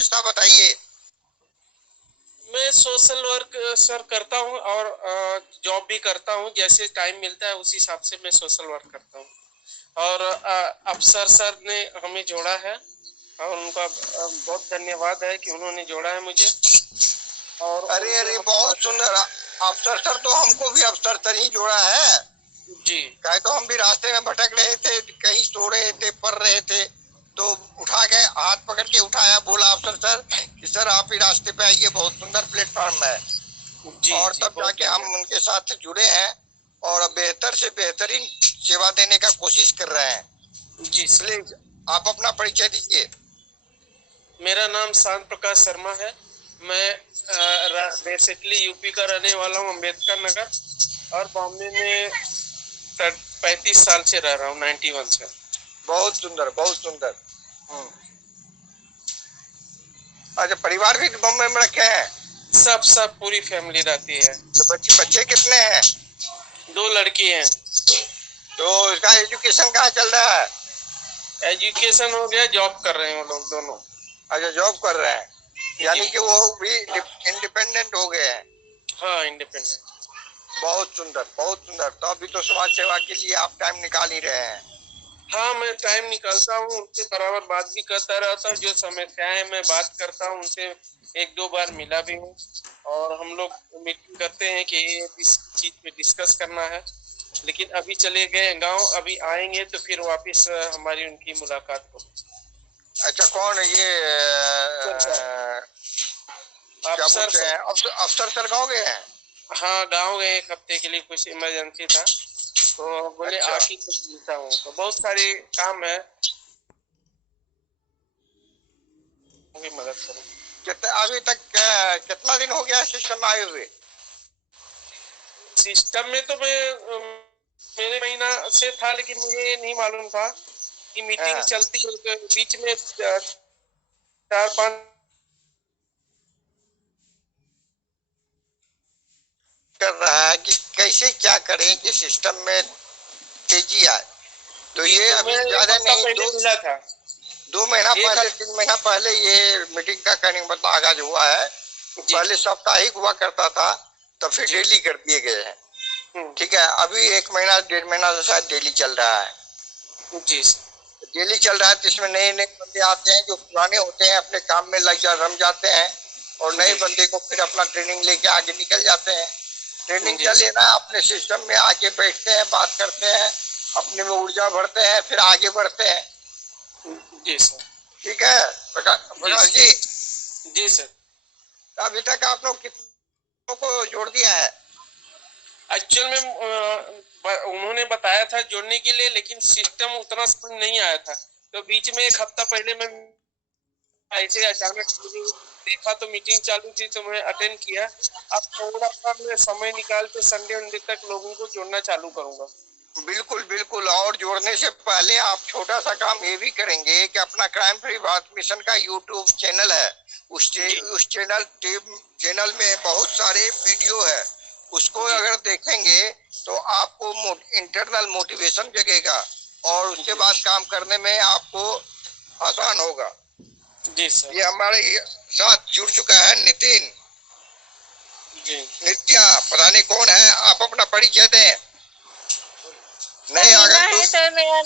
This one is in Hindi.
रिश्ता बताइए। मैं सोशल वर्क सर करता हूँ और जॉब भी करता हूँ। जैसे टाइम मिलता है उस हिसाब से मैं सोशल वर्क करता हूँ। और अफसर सर ने हमें जोड़ा है और उनका बहुत धन्यवाद है कि उन्होंने जोड़ा है मुझे। और अरे उनसे अरे हम बहुत सुंदर। अफसर सर तो हमको भी अफसर सर ही जोड़ा है। जी कहे तो हम भी रास्ते में भटक रहे थे, कहीं सो रहे थे, पढ़ रहे थे, तो उठा के हाथ पकड़ के उठाया, बोला अफसर सर कि सर आप ही रास्ते पे आइए, बहुत सुंदर प्लेटफॉर्म है। जी और जी तब बहुत जाके हम बढ़िया। उनके साथ जुड़े हैं और बेहतर से बेहतरीन सेवा देने का कोशिश कर रहे हैं। जी सर। प्लीज आप अपना परिचय दीजिए। मेरा नाम शांत प्रकाश शर्मा है। मैं बेसिकली यूपी का रहने वाला हूँ, अम्बेडकर नगर। और बॉम्बे में 35 साल से रह रहा हूँ, 91 से। बहुत सुंदर, बहुत सुंदर। अच्छा, परिवार भी बॉम्बे में रखे हैं? सब सब पूरी फैमिली रहती है। तो बच्चे बच्चे कितने हैं? 2 लड़की हैं। तो इसका एजुकेशन कहाँ चल रहा है? एजुकेशन हो गया, जॉब कर रहे हैं वो लोग दोनों। अच्छा, जॉब कर रहे हैं, जी यानी कि वो भी इंडिपेंडेंट हो गए हैं। हाँ, इंडिपेंडेंट। बहुत सुंदर, बहुत सुंदर। तो अभी तो समाज सेवा के लिए आप टाइम निकाल ही रहे हैं। हाँ, मैं टाइम निकालता हूँ, उनसे बराबर बात भी करता रहता हूँ। जो समस्याएं मैं बात करता हूँ उनसे, 1-2 बार मिला भी हूँ। और हम लोग मीटिंग करते हैं कि ये इस चीज पे डिस्कस करना है। लेकिन अभी चले गए गांव, अभी आएंगे तो फिर वापस हमारी उनकी मुलाकात होगी। अच्छा, कौन है ये क्या अफसर बोलते सर। हैं, अफसर सर गाँव गए हैं? हाँ, गांव गए 1 हफ्ते के लिए, कुछ इमरजेंसी था तो बोले अच्छा, आके कुछ मिलता हूँ। तो बहुत सारे काम है, उनकी मदद करूँ। कितना अभी तक कितना दिन हो गया सिस्टम आए हुए? सिस्टम में तो मैं मेरे महीना से था, लेकिन मुझे ये नहीं मालूम था कि मीटिंग हाँ, चलती है। तो बीच में 4-5 कर रहा है कि कैसे क्या करें कि सिस्टम में तेजी आए। तो ये बीच में अभी एक ज्यादा हफ्ता नहीं, पहले दो मिला था। 2 महीना एक पहले, हफ्ता 3 महीना पहले ये मीटिंग का करने मतलब आगाज हुआ है। जी पहले साप्ताहिक हुआ करता था, तब फिर जी। डेली कर दिए गए हैं। हम्म। ठीक है, अभी 1 महीना 1.5 महीना से शायद डेली चल रहा है। जी सर। डेली चल रहा है तो इसमें नए नए बंदे आते हैं, जो पुराने होते हैं अपने काम में रम जाते हैं, और नए जी बंदे को फिर अपना ट्रेनिंग लेके आगे निकल जाते हैं। ट्रेनिंग क्या जी सर। लेना है, अपने सिस्टम में आके बैठते हैं, बात करते हैं, अपने में ऊर्जा भरते हैं, फिर आगे बढ़ते हैं। जी सर। ठीक है जी प्रकाश जी। सर। जी सर। अभी तक आप लोग कितनों को जोड़ दिया है? एक्चुअल में उन्होंने बताया था जोड़ने के लिए, लेकिन सिस्टम उतना समझ नहीं आया था। तो बीच में 1 हफ्ता पहले मैं ऐसे अचानक मुझे देखा तो मीटिंग चालू थी तो मैं अटेंड किया। अब थोड़ा सा मैं समय निकाल के संडे वनडे तक लोगों को जोड़ना चालू करूंगा। बिल्कुल बिल्कुल। और जोड़ने से पहले आप छोटा सा काम ये भी करेंगे कि अपना क्राइम फ्री भारत मिशन का यूट्यूब चैनल है, जी उस चैनल में बहुत सारे वीडियो है। उसको जी अगर देखेंगे तो आपको इंटरनल मोटिवेशन जगेगा, और उसके जी बाद काम करने में आपको आसान होगा। जी सर। ये हमारे साथ जुड़ चुका है नितिन, जी नित्या, पता नहीं कौन है, आप अपना परिचय दें। सर नए मीना है आगंतुक। सर मेरा